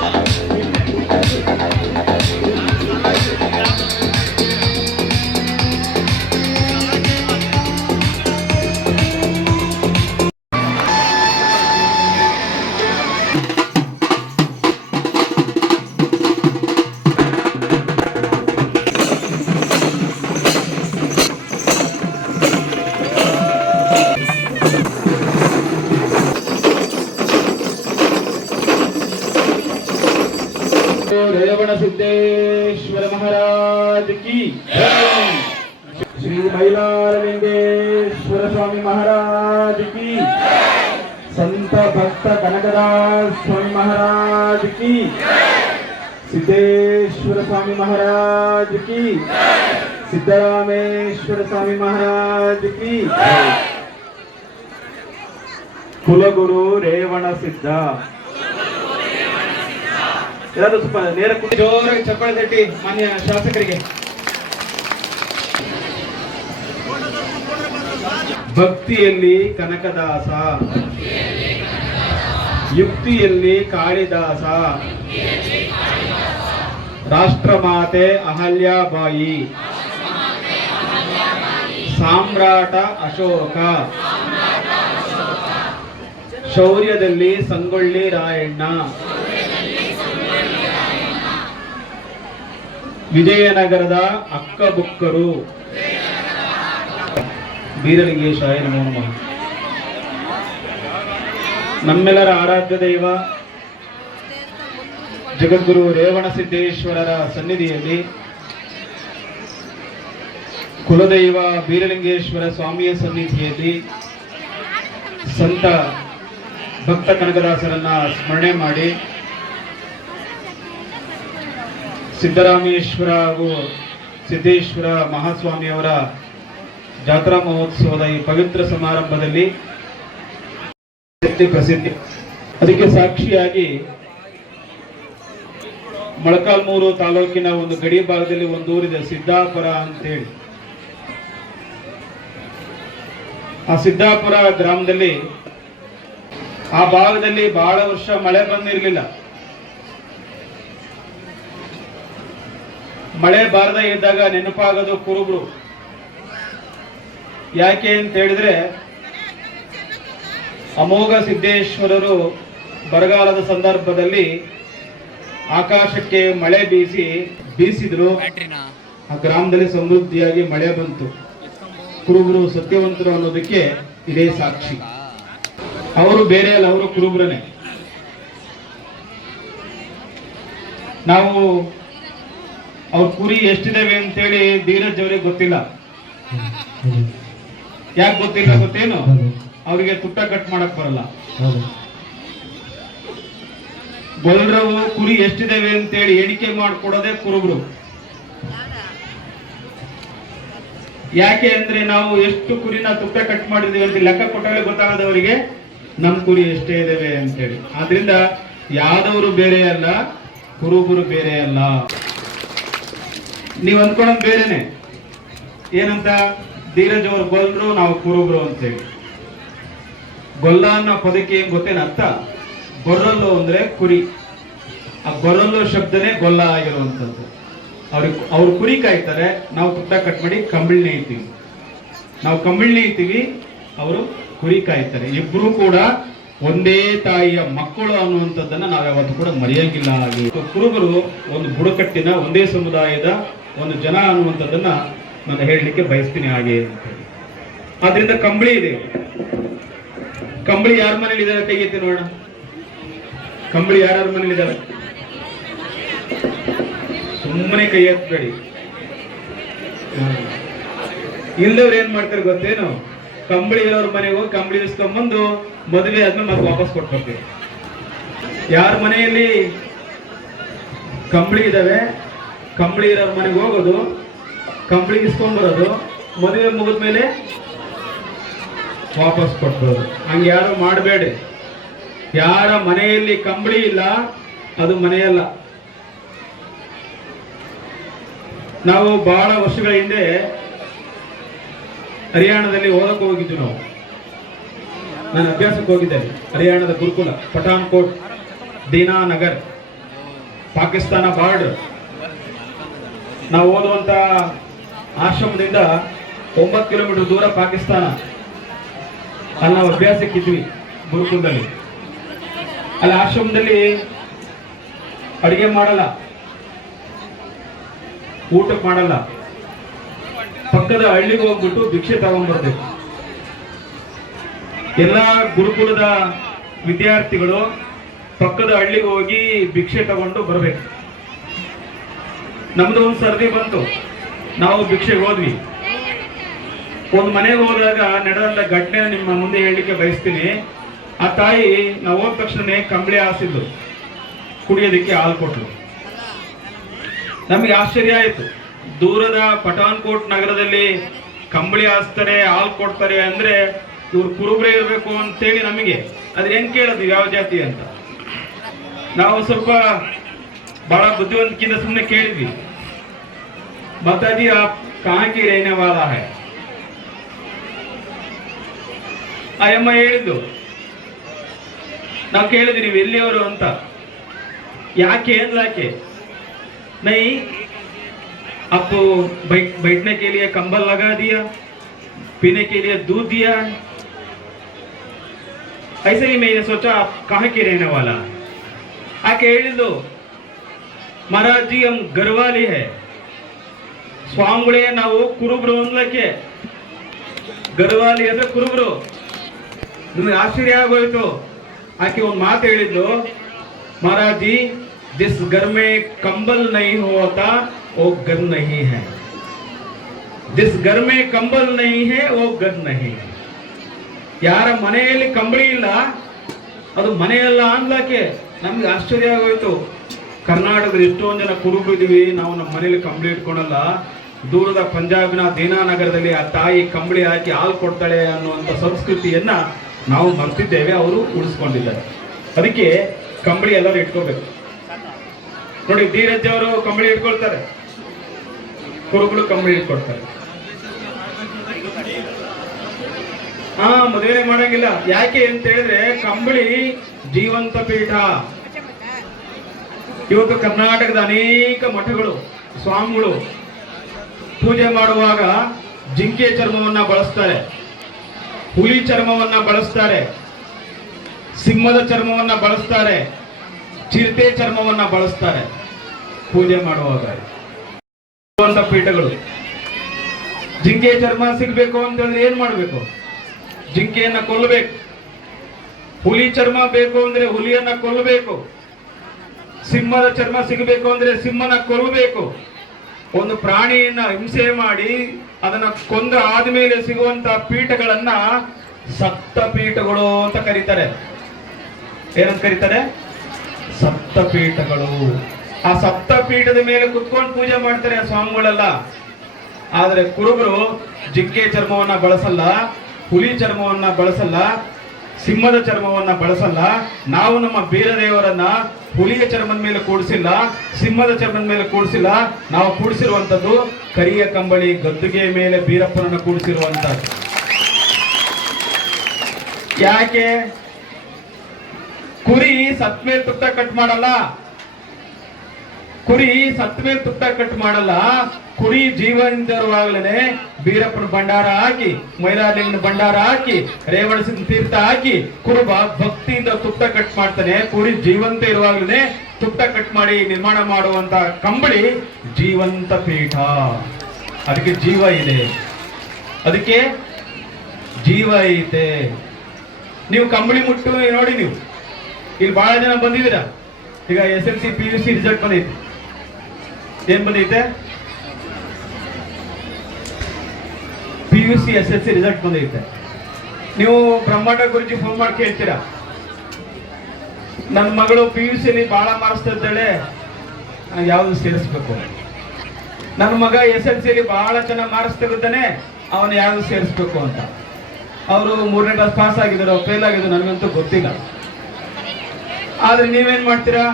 Thank you. Revana Siddeshwara Maharaj ಕಿ ಶ್ರೀ ಮೈಲಾರಲಿಂಗೇಶ್ವರ ಸ್ವಾಮಿ ಮಹಾರಾಜ್ ಕಿ ಸಂತ ಭಕ್ತ ಕನಕದಾಸ್ ಸ್ವಾಮಿ ಮಹಾರಾಜ್ ಕಿ ಸಿದ್ದೇಶ್ವರ ಸ್ವಾಮಿ ಮಹಾರಾಜ್ ಕಿ ಸಿದ್ದರಾಮೇಶ್ವರ ಸ್ವಾಮಿ ಮಹಾರಾಜ್ ಕಿ ಕುಲಗುರು ರೇವಣ ಯಾರು ಸ್ವಲ್ಪ ನೇರ ಜೋರಾಗಿ ಚಪ್ಪಾಳೆ ತಟ್ಟಿ ಮಾನ್ಯ ಶಾಸಕರಿಗೆ. ಭಕ್ತಿಯಲ್ಲಿ ಕನಕದಾಸ. ಯುಕ್ತಿಯಲ್ಲಿ ಕಾಳಿದಾಸ. ರಾಷ್ಟ್ರಮಾತೆ ಅಹಲ್ಯಾಬಾಯಿ. ಸಾಮ್ರಾಟ ಅಶೋಕ. ಶೌರ್ಯದಲ್ಲಿ ಸಂಗೊಳ್ಳಿ ರಾಯಣ್ಣ. ವಿಜಯನಗರದ ಅಕ್ಕಬುಕ್ಕರು. ಬೀರಲಿಂಗೇಶಾಯ ನಮೋ ನಮಃ. ನಮ್ಮೆಲ್ಲರ ಆರಾಧ್ಯ ದೈವ, ಜಗದ್ಗುರು ರೇವಣ ಸಿದ್ದೇಶ್ವರರ ಸನ್ನಿಧಿಯಲ್ಲಿ ಕುಲದೈವ ಬೀರಲಿಂಗೇಶ್ವರ ಸ್ವಾಮಿಯ ಸನ್ನಿಧಿಯಲ್ಲಿ ಸಂತ ಭಕ್ತ ಕನಕದಾಸರನ್ನ ಸ್ಮರಣೆ ಮಾಡಿ ಸಿದ್ದರಾಮೇಶ್ವರ ಹಾಗೂ ಸಿದ್ದೇಶ್ವರ ಮಹಾಸ್ವಾಮಿಯವರ ಜಾತ್ರಾ ಮಹೋತ್ಸವದ ಈ ಪವಿತ್ರ ಸಮಾರಂಭದಲ್ಲಿ ಪ್ರಸಿದ್ಧಿ. ಅದಕ್ಕೆ ಸಾಕ್ಷಿಯಾಗಿ ಮೊಳಕಾಲ್ಮೂರು ತಾಲೂಕಿನ ಒಂದು ಗಡಿ ಭಾಗದಲ್ಲಿ ಒಂದು ಊರಿದೆ, ಸಿದ್ದಾಪುರ ಅಂತೇಳಿ. ಆ ಸಿದ್ದಾಪುರ ಗ್ರಾಮದಲ್ಲಿ ಆ ಭಾಗದಲ್ಲಿ ಬಹಳ ವರ್ಷ ಮಳೆ ಬಂದಿರಲಿಲ್ಲ. ಮಳೆ ಬಾರದೇ ಇದ್ದಾಗ ನೆನಪಾಗೋದು ಕುರುಬರು. ಯಾಕೆ ಅಂತ ಹೇಳಿದ್ರೆ ಅಮೋಘ ಸಿದ್ದೇಶ್ವರರು ಬರಗಾಲದ ಸಂದರ್ಭದಲ್ಲಿ ಆಕಾಶಕ್ಕೆ ಮಳೆ ಬೀಸಿ ಬೀಸಿದ್ರು. ಆ ಗ್ರಾಮದಲ್ಲಿ ಸಮೃದ್ಧಿಯಾಗಿ ಮಳೆ ಬಂತು. ಕುರುಬರು ಸತ್ಯವಂತರು ಅನ್ನೋದಕ್ಕೆ ಇದೇ ಸಾಕ್ಷಿ. ಅವರು ಬೇರೆ ಅಲ್ಲ ಅವರು ಕುರುಬರನೇ. ನಾವು ಅವ್ರ ಕುರಿ ಎಷ್ಟಿದಾವೆ ಅಂತೇಳಿ ಧೀರಜ್ ಅವ್ರಿಗೆ ಗೊತ್ತಿಲ್ಲ. ಯಾಕೆ ಗೊತ್ತಿಲ್ಲ ಗೊತ್ತೇನು? ಅವರಿಗೆ ತುಟ್ಟ ಕಟ್ ಮಾಡಕ್ ಬರಲ್ಲ. ಗೊಲ್ರವು ಕುರಿ ಎಷ್ಟಿದಾವೆ ಅಂತೇಳಿ ಎಣಿಕೆ ಮಾಡಿಕೊಡೋದೇ ಕುರುಬರು. ಯಾಕೆ ಅಂದ್ರೆ ನಾವು ಎಷ್ಟು ಕುರಿನ ತುಪ್ಪ ಕಟ್ ಮಾಡಿದೀವಿ ಅಂತ ಲೆಕ್ಕ ಕೊಟ್ಟಾಗ ಗೊತ್ತಾಗದವರಿಗೆ ನಮ್ ಕುರಿ ಎಷ್ಟೇ ಇದಾವೆ ಅಂತೇಳಿ. ಆದ್ರಿಂದ ಯಾದವರು ಬೇರೆ ಅಲ್ಲ ಕುರುಬರು ಬೇರೆ ಅಲ್ಲ. ನೀವ್ ಅಂದ್ಕೊಳೋದ್ ಬೇರೆನೆ. ಏನಂತ? ಧೀರಜ್ ಅವ್ರು ಗೊಲ್ರು, ನಾವು ಕುರುಬ್ರು ಅಂತೇಳಿ. ಗೊಲ್ಲ ಅನ್ನೋ ಪದಕ್ಕೆ ಏನ್ ಗೊತ್ತೇನ ಅರ್ಥ? ಗೊರ್ರಲ್ಲು ಅಂದ್ರೆ ಕುರಿ. ಆ ಗೊರ್ರಲ್ಲು ಶಬ್ದನೇ ಗೊಲ್ಲ ಆಗಿರುವಂತದ್ದು ಅವ್ರಿಗೆ, ಅವ್ರು ಕುರಿ ಕಾಯ್ತಾರೆ, ನಾವು ಪುಟ್ಟ ಕಟ್ ಮಾಡಿ ಕಂಬಳಿ ನೇಯ್ತೀವಿ ನಾವು ಕಂಬಳಿ ನೇಯ್ತೀವಿ ಅವರು ಕುರಿ ಕಾಯ್ತಾರೆ. ಇಬ್ರು ಕೂಡ ಒಂದೇ ತಾಯಿಯ ಮಕ್ಕಳು ಅನ್ನುವಂಥದ್ದನ್ನ ನಾವು ಯಾವತ್ತೂ ಕೂಡ ಮರೆಯಂಗಿಲ್ಲ ಆಗಿ ಕುರುಬರು ಒಂದು ಬುಡಕಟ್ಟಿನ ಒಂದೇ ಸಮುದಾಯದ ಒಂದು ಜನ ಅನ್ನುವಂಥದ್ದನ್ನ ನಾನು ಹೇಳಲಿಕ್ಕೆ ಬಯಸ್ತೀನಿ ಹಾಗೆ ಆದ್ರಿಂದ ಕಂಬಳಿ ಇದೆ. ಕಂಬಳಿ ಯಾರ ಮನೇಲಿ ಇದಾರೆ ಕೈ ಎತ್ತಿ ಕಂಬಳಿ ಯಾರ್ಯಾರ ಮನೇಲಿ ಇದ್ದಾರೆ ಸುಮ್ಮನೆ ಕೈ ಎತ್ತಬೇಡಿ ಇಲ್ಲದವ್ರು ಏನ್ ಮಾಡ್ತಾರೆ ಗೊತ್ತೇನು? ಕಂಬಳಿ ಇರೋರ ಮನೆಗೆ ಹೋಗಿ ಕಂಬಳಿ ಇಸ್ಕೊಂಬಂದು ಮದುವೆ ಆದ್ಮೇಲೆ ಮತ್ತೆ ವಾಪಸ್ ಕೊಟ್ಬರ್ತೀವಿ ಯಾರ ಮನೆಯಲ್ಲಿ ಕಂಬಳಿ ಇದಾವೆ? ಕಂಬಳಿ ಇರೋರ್ ಮನೆಗೆ ಹೋಗೋದು ಕಂಬಳಿ ಇಸ್ಕೊಂಡ್ ಬರೋದು, ಮದುವೆ ಮುಗಿದ್ಮೇಲೆ ವಾಪಸ್ ಕೊಟ್ಬಿಡೋದು. ಹಂಗೆ ಯಾರು ಮಾಡಬೇಡಿ. ಯಾರ ಮನೆಯಲ್ಲಿ ಕಂಬಳಿ ಇಲ್ಲ, ಅದು ಮನೆಯಲ್ಲ. ನಾವು ಬಹಳ ವರ್ಷಗಳ ಹಿಂದೆ ಹರಿಯಾಣದಲ್ಲಿ ಓದಕ್ಕೆ ಹೋಗಿದ್ವಿ ನಾವು. ನಾನು ಅಭ್ಯಾಸಕ್ಕೆ ಹೋಗಿದ್ದೆ ಹರಿಯಾಣದ ಗುರುಕುಲ ಪಠಾನ್ಕೋಟ್ ದೀನಾನಗರ್, ಪಾಕಿಸ್ತಾನ ಬಾರ್ಡರ್. ನಾವು ಓದುವಂತ ಆಶ್ರಮದಿಂದ ಒಂಬತ್ತು ಕಿಲೋಮೀಟರ್ ದೂರ ಪಾಕಿಸ್ತಾನ. ನಾವು ಅಭ್ಯಾಸಕ್ಕಿದ್ವಿ ಗುರುಕುಲದಲ್ಲಿ. ಅಲ್ಲಿ ಆಶ್ರಮದಲ್ಲಿ ಅಡಿಗೆ ಮಾಡಲ್ಲ. ಊಟಕ್ಕೆ ಮಾಡಲ್ಲ. ಪಕ್ಕದ ಹಳ್ಳಿಗೆ ಹೋಗ್ಬಿಟ್ಟು ಭಿಕ್ಷೆ ತಗೊಂಡ್ಬರ್ಬೇಕು. ಎಲ್ಲ ಗುರುಕುಲದ ವಿದ್ಯಾರ್ಥಿಗಳು ಪಕ್ಕದ ಹಳ್ಳಿಗೆ ಹೋಗಿ ಭಿಕ್ಷೆ ತಗೊಂಡು ಬರಬೇಕು. ನಮ್ದು ಒಂದು ಸರ್ದಿ ಬಂತು. ನಾವು ಭಿಕ್ಷೆಗೆ ಹೋದ್ವಿ. ಒಂದು ಮನೆಗೆ ಹೋದಾಗ ನಡೆದಂತ ಘಟನೆ ನಿಮ್ಮ ಮುಂದೆ ಹೇಳಲಿಕ್ಕೆ ಬಯಸ್ತೀನಿ. ಆ ತಾಯಿ ನಾವು ಹೋದ ತಕ್ಷಣ ಕಂಬಳಿ ಹಾಸಿದ್ಲು ಕುಡಿಯೋದಕ್ಕೆ ಹಾಲು ಕೊಟ್ಲು. ನಮಗೆ ಆಶ್ಚರ್ಯ ಆಯಿತು. ದೂರದ ಪಠಾನ್ಕೋಟ್ ನಗರದಲ್ಲಿ ಕಂಬಳಿ ಹಾಸ್ತಾರೆ ಹಾಲು ಕೊಡ್ತಾರೆ ಅಂದ್ರೆ ಇವ್ರು ಕುರುಬ್ರೆ ಇರಬೇಕು ಅಂತೇಳಿ ನಮಗೆ. ಅದ್ರ ಹೆಂಗ್ ಕೇಳೋದು ಯಾವ ಜಾತಿ ಅಂತ? ನಾವು ಸ್ವಲ್ಪ ಬಹಳ ಬುದ್ಧಿವಂತಿಕೆಯಿಂದ ಸುಮ್ಮನೆ ಕೇಳಿದ್ವಿ. बता दी आप कहाँ की रहने वाला है ಅಯ್ಯಮ್ಮ ಹೇಳಿದ್ದು, ನಾವು ಕೇಳಿದ್ವಿ, ನೀವು ಎಲ್ಲಿಯವರು ಅಂತ. ಯಾಕೆ ಏನ್ಲಾಕೆ ನೈ, ಅಪ್ಪು, ಬೈ बैठने के लिए कंबल लगा दिया पीने के लिए दूध दिया ऐसे ही मैंने सोचा आप की रहने वाला ಆಕೆ ಹೇಳಿದ್ದು ಮಹಾರಾಜ್ ಜಿ ಹಮ್ ಗರ್ವಾಲಿ है ಸ್ವಾಮಿಗಳೇ ನಾವು ಕುರುಬ್ರು ಅನ್ಲಕ್ಕೆ ಗರ್ವಾಲಿ ಅಂದ್ರೆ ಕುರುಬ್ರು ನಿಮಗೆ ಆಶ್ಚರ್ಯ ಆಗೋಯ್ತು ಆಕೆ ಒಂದು ಮಾತು ಹೇಳಿದ್ಲು महाराज जी जिस घर में कंबल नहीं होता वो घर नहीं है जिस घर में कंबल नहीं है वो घर नहीं है ಯಾರ ಮನೆಯಲ್ಲಿ ಕಂಬಳಿ ಇಲ್ಲ ಅದು ಮನೆಯಲ್ಲ ಅನ್ಲಕ್ಕೆ ನಮ್ಗೆ ಆಶ್ಚರ್ಯ ಆಗೋಯ್ತು ಕರ್ನಾಟಕದ ಎಷ್ಟೊಂದು ಜನ ಕುರುಬರು ಇದೀವಿ, ನಾವು ನಮ್ಮ ಮನೇಲಿ ಕಂಬಳಿ ಇಟ್ಕೊಳಲ್ಲ. ದೂರದ ಪಂಜಾಬಿನ ದೀನಾನಗರದಲ್ಲಿ ಆ ತಾಯಿ ಕಂಬಳಿ ಹಾಕಿ ಹಾಲು ಕೊಡ್ತಾಳೆ ಅನ್ನುವಂಥ ಸಂಸ್ಕೃತಿಯನ್ನ ನಾವು ಮರ್ತಿದ್ದೇವೆ ಅವರು ಉಳಿಸ್ಕೊಂಡಿದ್ದಾರೆ. ಅದಕ್ಕೆ ಕಂಬಳಿ ಎಲ್ಲರೂ ಇಟ್ಕೋಬೇಕು. ನೋಡಿ, ಧೀರಜ್ ಅವರು ಕಂಬಳಿ ಇಟ್ಕೊಳ್ತಾರೆ. ಕುರುಗಳು ಕಂಬಳಿ ಇಟ್ಕೊಳ್ತಾರೆ. ಹಾ ಮದುವೆ ಮಾಡಂಗಿಲ್ಲ. ಯಾಕೆ ಅಂತ ಹೇಳಿದ್ರೆ, ಕಂಬಳಿ ಜೀವಂತ ಪೀಠ. ಇವತ್ತು ಕರ್ನಾಟಕದ ಅನೇಕ ಮಠಗಳು, ಸ್ವಾಮಿಗಳು ಪೂಜೆ ಮಾಡುವಾಗ ಜಿಂಕೆ ಚರ್ಮವನ್ನ ಬಳಸ್ತಾರೆ, ಹುಲಿ ಚರ್ಮವನ್ನ ಬಳಸ್ತಾರೆ, ಸಿಂಹದ ಚರ್ಮವನ್ನ ಬಳಸ್ತಾರೆ, ಚಿರತೆ ಚರ್ಮವನ್ನ ಬಳಸ್ತಾರೆ, ಪೂಜೆ ಮಾಡುವಾಗ. ಪೀಠಗಳು. ಜಿಂಕೆ ಚರ್ಮ ಸಿಗ್ಬೇಕು ಅಂತ ಹೇಳಿದ್ರೆ ಏನ್ ಮಾಡ್ಬೇಕು? ಜಿಂಕೆಯನ್ನ ಕೊಲ್ಲಬೇಕು ಹುಲಿ ಚರ್ಮ ಬೇಕು ಅಂದ್ರೆ ಹುಲಿಯನ್ನ ಕೊಲ್ಲಬೇಕು ಸಿಂಹದ ಚರ್ಮ ಸಿಗಬೇಕು ಅಂದ್ರೆ ಸಿಂಹನ ಕೊಲ್ಲಬೇಕು. ಒಂದು ಪ್ರಾಣಿಯನ್ನ ಹಿಂಸೆ ಮಾಡಿ ಅದನ್ನ ಕೊಂದ ಆದ್ಮೇಲೆ ಸಿಗುವಂತ ಪೀಠಗಳನ್ನ ಸಪ್ತ ಪೀಠಗಳು ಅಂತ ಕರೀತಾರೆ. ಏನಂತ ಕರೀತಾರೆ? ಸಪ್ತ ಪೀಠಗಳು. ಆ ಸಪ್ತ ಪೀಠದ ಮೇಲೆ ಕುತ್ಕೊಂಡು ಪೂಜೆ ಮಾಡ್ತಾರೆ ಆ ಸ್ವಾಮಿಗಳೆಲ್ಲ. ಆದರೆ ಕುರುಬರು ಜಿಕ್ಕೆ ಚರ್ಮವನ್ನ ಬಳಸಲ್ಲ, ಹುಲಿ ಚರ್ಮವನ್ನ ಬಳಸಲ್ಲ ಸಿಂಹದ ಚರ್ಮವನ್ನ ಬಳಸಲ್ಲ. ನಾವು ನಮ್ಮ ಬೀರದೇವರನ್ನ ಹುಲಿಯ ಚರ್ಮದ ಮೇಲೆ ಕೂಡಿಸಿಲ್ಲ, ಸಿಂಹದ ಚರ್ಮದ ಮೇಲೆ ಕೂಡಿಸಿಲ್ಲ. ನಾವು ಕೂಡಿಸಿರುವಂತದ್ದು ಕರಿಯ ಕಂಬಳಿ ಗದ್ದುಗೆ ಮೇಲೆ ಬೀರಪ್ಪನನ್ನು ಕೂಡಿಸಿರುವಂತದ್ದು ಯಾಕೆ? ಕುರಿ ಸತ್ ಮೇಲೆ ಕಟ್ ಮಾಡಲ್ಲ. ಕುರಿ ಸತ್ ಮೇಲೆ ತುತ್ತ ಕಟ್ ಮಾಡಲ್ಲ. ಕುರಿ ಜೀವನದಿಂದ ಇರುವಾಗಲೇ ಬೀರಪ್ಪನ ಭಂಡಾರ ಹಾಕಿ, ಮೈಲಾರಲಿಂಗನ ಭಂಡಾರ ಹಾಕಿ, ರೇವಣಸಿನ ತೀರ್ಥ ಹಾಕಿ, ಕುರುಬ ಭಕ್ತಿಯಿಂದ ತುಪ್ಪ ಕಟ್ ಮಾಡ್ತಾನೆ. ಕುರಿ ಜೀವಂತ ಇರುವಾಗಲೇ ತುಪ್ಪ ಕಟ್ ಮಾಡಿ ನಿರ್ಮಾಣ ಮಾಡುವಂತ ಕಂಬಳಿ ಜೀವಂತ ಪೀಠ. ಅದಕ್ಕೆ ಜೀವ ಇದೆ. ಅದಕ್ಕೆ ಜೀವ ಐತೆ. ನೀವು ಕಂಬಳಿ ಮುಟ್ಟು ನೋಡಿ ನೀವು. ಇಲ್ಲಿ ಬಹಳ ಜನ ಬಂದಿದ್ದೀರಾ? ಈಗ S L C, P U C result ಬಂದೈತೆ. ಏನ್ ಬಂದೈತೆ? P U C S S C result ಬಂದೈತೆ. ನೀವು ಬ್ರಹ್ಮಾಂಡ ಗುರುಜಿ ಫೋನ್ ಮಾಡಿ ಕೇಳ್ತೀರಾ? ನನ್ನ ಮಗಳು ಪಿ ಯು ಸಿಲಿ ಬಹಳ ಮಾರಿಸ್ತಿದ್ದಾಳೆ ಇದ್ದಾಳೆ ಯಾವ್ದು ಸೇರಿಸ್ಬೇಕು? ನನ್ನ ಮಗ ಎಸ್ ಎಲ್ ಸಿಲಿ ಬಹಳ ಚೆನ್ನಾಗಿ ಮಾರ್ಕ್ಸ್ ತೆಗೆದಾನೆ ಅವನು ಯಾವ್ದು ಸೇರಿಸ್ಬೇಕು ಅಂತ. ಅವರು ಮೂರನೇ ಕ್ಲಾಸ್ ಪಾಸ್ ಆಗಿದ್ರು ಫೇಲ್ ಆಗಿದ್ರು ನನಗಂತೂ ಗೊತ್ತಿಲ್ಲ. ಆದ್ರೆ ನೀವೇನ್ ಮಾಡ್ತೀರಾ?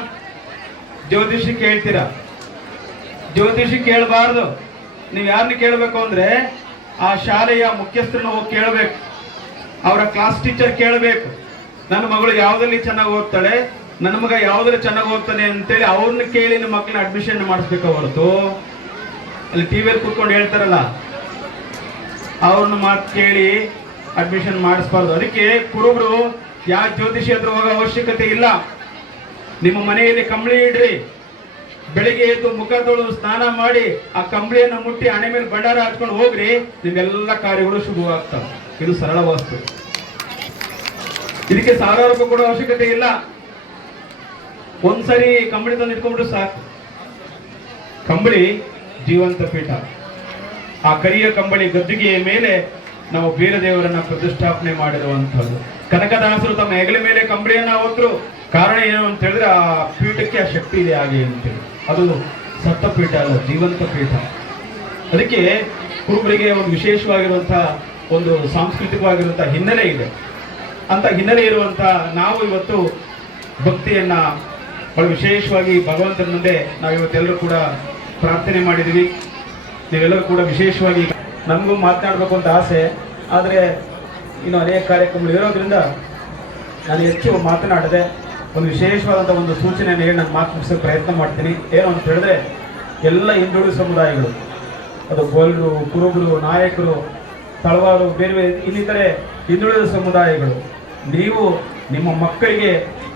ಜ್ಯೋತಿಷಿ ಕೇಳ್ತೀರಾ? ಜ್ಯೋತಿಷಿ ಕೇಳಬಾರ್ದು. ನೀವು ಯಾರನ್ನ ಕೇಳಬೇಕು ಅಂದ್ರೆ ಆ ಶಾಲೆಯ ಮುಖ್ಯಸ್ಥರನ್ನ ಹೋಗಿ ಕೇಳಬೇಕು. ಅವರ ಕ್ಲಾಸ್ ಟೀಚರ್ ಕೇಳಬೇಕು. ನನ್ನ ಮಗಳು ಯಾವ್ದಲ್ಲಿ ಚೆನ್ನಾಗಿ ಓದ್ತಾಳೆ, ನನ್ನ ಮಗ ಯಾವ್ದ್ರಲ್ಲಿ ಚೆನ್ನಾಗಿ ಓದ್ತಾನೆ ಅಂತೇಳಿ ಅವ್ರನ್ನ ಕೇಳಿ ನಿಮ್ಮ ಮಕ್ಕಳನ್ನ ಅಡ್ಮಿಷನ್ ಮಾಡಿಸ್ಬೇಕು ಹೊರತು. ಅಲ್ಲಿ ಟಿವಿಯಲ್ಲಿ ಕೂತ್ಕೊಂಡು ಹೇಳ್ತಾರಲ್ಲ ಅವ್ರನ್ನ ಮಾತು ಕೇಳಿ ಅಡ್ಮಿಷನ್ ಮಾಡಿಸ್ಬಾರ್ದು. ಅದಕ್ಕೆ ಕುರುಬರು ಯಾವ ಜ್ಯೋತಿಷಿ ಹತ್ರ ಹೋಗೋ ಅವಶ್ಯಕತೆ ಇಲ್ಲ. ನಿಮ್ಮ ಮನೆಯಲ್ಲಿ ಕಂಬಳಿ ಇಡ್ರಿ. ಬೆಳಿಗ್ಗೆ ಎದ್ದು ಮುಖ ತೊಳೆದು ಸ್ನಾನ ಮಾಡಿ ಆ ಕಂಬಳಿಯನ್ನು ಮುಟ್ಟಿ ಹಣೆ ಮೇಲೆ ಭಂಡಾರ ಹಚ್ಕೊಂಡು ಹೋಗ್ರಿ, ನಿಮ್ಮೆಲ್ಲ ಕಾರ್ಯಗಳು ಶುಭವಾಗ್ತವೆ. ಇದು ಸರಳ ವಸ್ತು. ಇದಕ್ಕೆ ಸಾವಿರಾರು ರೂಪಾಯಿ ಕೊಡೋ ಅವಶ್ಯಕತೆ ಇಲ್ಲ. ಒಂದ್ಸರಿ ಕಂಬಳಿ ತಂದು ಇಟ್ಕೊಂಡ್ಬಿಟ್ರೆ ಸಾಕು. ಕಂಬಳಿ ಜೀವಂತ ಪೀಠ. ಆ ಕರಿಯ ಕಂಬಳಿ ಗದ್ದುಗೆಯ ಮೇಲೆ ನಾವು ಬೇರೆ ದೇವರನ್ನ ಪ್ರತಿಷ್ಠಾಪನೆ ಮಾಡಿರುವಂಥದ್ದು. ಕನಕದಾಸರು ತಮ್ಮ ಹೆಗಲ ಮೇಲೆ ಕಂಬಳಿಯನ್ನ ಹೊತ್ತರು ಕಾರಣ ಏನು ಅಂತ ಹೇಳಿದ್ರೆ ಆ ಪೀಠಕ್ಕೆ ಆ ಶಕ್ತಿ ಇದೆ ಹಾಗೆ ಅಂತೇಳಿ. ಅದು ಸತ್ತ ಪೀಠ ಅಲ್ಲ ಜೀವಂತ ಪೀಠ. ಅದಕ್ಕೆ ಕುರುಬರಿಗೆ ಒಂದು ವಿಶೇಷವಾಗಿರುವಂತಹ ಒಂದು ಸಾಂಸ್ಕೃತಿಕವಾಗಿರುವಂತಹ ಹಿನ್ನೆಲೆ ಇದೆ. ಅಂತ ಹಿನ್ನೆಲೆ ಇರುವಂಥ ನಾವು ಇವತ್ತು ಭಕ್ತಿಯನ್ನ ಬಹಳ ವಿಶೇಷವಾಗಿ ಭಗವಂತನ ಮುಂದೆ ನಾವು ಇವತ್ತೆಲ್ಲರೂ ಕೂಡ ಪ್ರಾರ್ಥನೆ ಮಾಡಿದ್ವಿ ನೀವೆಲ್ಲರೂ ಕೂಡ ವಿಶೇಷವಾಗಿ ನಮಗೂ ಮಾತನಾಡಬೇಕು ಅಂತ ಆಸೆ. ಆದರೆ ಇನ್ನು ಅನೇಕ ಕಾರ್ಯಕ್ರಮಗಳು ಇರೋದ್ರಿಂದ ನಾನು ಹೆಚ್ಚು ಮಾತನಾಡದೆ ಒಂದು ವಿಶೇಷವಾದಂಥ ಒಂದು ಸೂಚನೆಯನ್ನು ಹೇಳಿ ನಾನು ಮಾತು ಪ್ರಯತ್ನ ಮಾಡ್ತೀನಿ. ಏನು ಅಂತ ಹೇಳಿದ್ರೆ, ಎಲ್ಲ ಹಿಂದುಳಿದ ಸಮುದಾಯಗಳು, ಅದು ಗೋಲ್ರು ಕುರುಬರು, ನಾಯಕರು, ತಳವಾರು, ಬೇರೆ ಬೇರೆ ಇನ್ನಿತರೆ ಹಿಂದುಳಿದ ಸಮುದಾಯಗಳು, ನೀವು ನಿಮ್ಮ ಮಕ್ಕಳಿಗೆ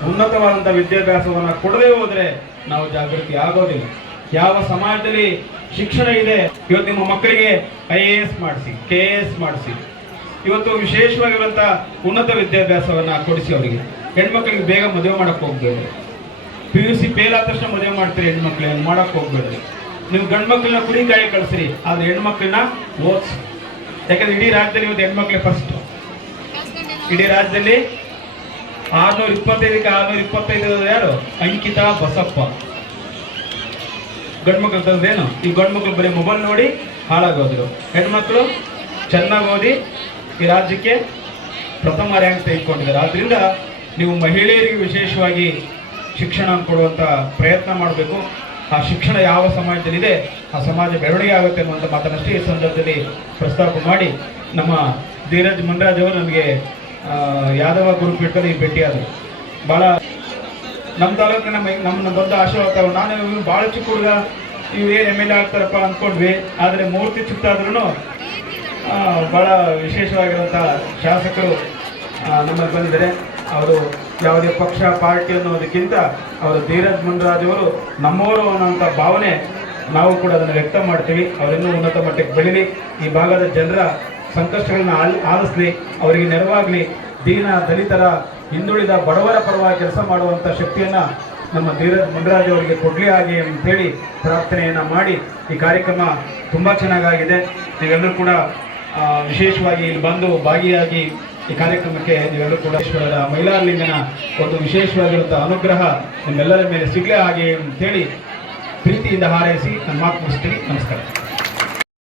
ಉನ್ನತವಾದಂಥ ವಿದ್ಯಾಭ್ಯಾಸವನ್ನು ಕೊಡದೇ ಹೋದರೆ ನಾವು ಜಾಗೃತಿ ಆಗೋದಿಲ್ಲ. ಯಾವ ಸಮಾಜದಲ್ಲಿ ಶಿಕ್ಷಣ ಇದೆ, ಇವತ್ತು ನಿಮ್ಮ ಮಕ್ಕಳಿಗೆ ಐ ಎ ಎಸ್ ಮಾಡಿಸಿ, ಕೆ ಎ ಎಸ್ ಮಾಡಿಸಿ, ಇವತ್ತು ವಿಶೇಷವಾಗಿರುವಂಥ ಉನ್ನತ ವಿದ್ಯಾಭ್ಯಾಸವನ್ನ ಕೊಡಿಸಿ ಅವರಿಗೆ. ಹೆಣ್ಮಕ್ಳಿಗೆ ಬೇಗ ಮದುವೆ ಮಾಡಕ್ ಹೋಗ್ಬೇಡ್ರಿ. ಪಿ ಯು ಸಿ ಫೇಲ್ ಆದ ತಕ್ಷಣ ಮದುವೆ ಮಾಡ್ತೀರಿ ಹೆಣ್ಮಕ್ಳು ಮಾಡಕ್ ಹೋಗ್ಬೇಡ್ರಿ. ನೀವು ಗಂಡು ಕುಡಿ ಕಾಯಿ ಕಳಿಸ್ರಿ, ಆದ್ರೆ ಹೆಣ್ಮಕ್ಳನ್ನ ಓದಿಸಿ. ಯಾಕಂದ್ರೆ ಇಡೀ ರಾಜ್ಯದಲ್ಲಿ ಇವತ್ತು ಹೆಣ್ಮಕ್ಳೇ ಫಸ್ಟ್ ಇಡೀ ರಾಜ್ಯದಲ್ಲಿ ಆರ್ನೂರ ಇಪ್ಪತ್ತೈದಕ್ಕೆ ಆರ್ನೂರ ಇಪ್ಪತ್ತೈದು ಯಾರು? ಅಂಕಿತಾ ಬಸಪ್ಪ. ಗಂಡು ಮಕ್ಳು ತಂದೇನು ಈ ಗಂಡು ಮಕ್ಳು ಬರೀ ಮೊಬೈಲ್ ನೋಡಿ ಹಾಳಾಗೋದ್ರು. ಹೆಣ್ಮಕ್ಳು ಚೆನ್ನಾಗಿ ಓದಿ ಈ ರಾಜ್ಯಕ್ಕೆ ಪ್ರಥಮ ರ್ಯಾಂಕ್ ತೆಗೆದುಕೊಂಡಿದ್ದಾರೆ. ಆದ್ರಿಂದ ನೀವು ಮಹಿಳೆಯರಿಗೆ ವಿಶೇಷವಾಗಿ ಶಿಕ್ಷಣ ಕೊಡುವಂತ ಪ್ರಯತ್ನ ಮಾಡಬೇಕು. ಆ ಶಿಕ್ಷಣ ಯಾವ ಸಮಾಜದಲ್ಲಿದೆ, ಆ ಸಮಾಜ ಬೆಳವಣಿಗೆ ಆಗುತ್ತೆ ಅನ್ನುವಂಥ ಮಾತನ್ನಷ್ಟೇ ಈ ಸಂದರ್ಭದಲ್ಲಿ ಪ್ರಸ್ತಾಪ ಮಾಡಿ. ನಮ್ಮ ಧೀರಜ್ ಮುನ್ರಾಜ್ ಅವರು ನಮಗೆ ಯಾದವ ಗುರುಪೀಠದಲ್ಲಿ ಭೇಟಿಯಾದರು. ಭಾಳ ನಮ್ಮ ತಾಲೂಕಿನ ನಮ್ಮ ದೊಡ್ಡ ಆಶೀರ್ವಾದ ನಾನು ಇವರು ಭಾಳ ಚಿಕ್ಕ ಹುಡುಗ ಇವು ಏನು ಎಂ ಎಲ್ ಎ ಆಗ್ತಾರಪ್ಪ ಅಂದ್ಕೊಂಡ್ವಿ ಆದರೆ ಮೂರ್ತಿ ಚಿಕ್ಕದಾದ್ರೂ ಭಾಳ ವಿಶೇಷವಾಗಿರುವಂಥ ಶಾಸಕರು ನಮ್ಮಲ್ಲಿ ಬಂದಿದ್ದಾರೆ. ಅವರು ಯಾವುದೇ ಪಕ್ಷ, ಪಾರ್ಟಿ ಅನ್ನೋದಕ್ಕಿಂತ ಅವರು ಧೀರಜ್ ಮುನ್ರಾಜ್ ಅವರು ನಮ್ಮವರು ಅನ್ನೋಂಥ ಭಾವನೆ ನಾವು ಕೂಡ ಅದನ್ನು ವ್ಯಕ್ತ ಮಾಡ್ತೀವಿ. ಅವರಿನ್ನೂ ಉನ್ನತ ಮಟ್ಟಕ್ಕೆ ಬೆಳೀಲಿ. ಈ ಭಾಗದ ಜನರ ಸಂಕಷ್ಟಗಳನ್ನ ಆಲ್, ಆಲಿಸ್ಲಿ. ಅವರಿಗೆ ನೆರವಾಗಲಿ. ದೀನ ದಲಿತರ ಹಿಂದುಳಿದ ಬಡವರ ಪರವಾಗಿ ಕೆಲಸ ಮಾಡುವಂಥ ಶಕ್ತಿಯನ್ನು ನಮ್ಮ ಧೀರಜ್ ಮುನ್ರಾಜ್ ಅವರಿಗೆ ಕೊಡಲಿ ಹಾಗೆ ಅಂತೇಳಿ ಪ್ರಾರ್ಥನೆಯನ್ನು ಮಾಡಿ ಈ ಕಾರ್ಯಕ್ರಮ ತುಂಬ ಚೆನ್ನಾಗಾಗಿದೆ. ನೀವೆಲ್ಲರೂ ಕೂಡ ವಿಶೇಷವಾಗಿ ಇಲ್ಲಿ ಬಂದು ಭಾಗಿಯಾಗಿ ಈ ಕಾರ್ಯಕ್ರಮಕ್ಕೆ ನೀವೆಲ್ಲರೂ ಕೂಡ ಈಶ್ವರರ ಮೈಲಾರಲಿಂಗನ ಒಂದು ವಿಶೇಷವಾಗಿರುವಂತಹ ಅನುಗ್ರಹ ನಿಮ್ಮೆಲ್ಲರ ಮೇಲೆ ಸಿಗಲೇ ಹಾಗೆ ಅಂತೇಳಿ ಪ್ರೀತಿಯಿಂದ ಹಾರೈಸಿ ನನ್ನ ಮಾತು ಮುಗಿಸ್ತೀನಿ. ನಮಸ್ಕಾರ.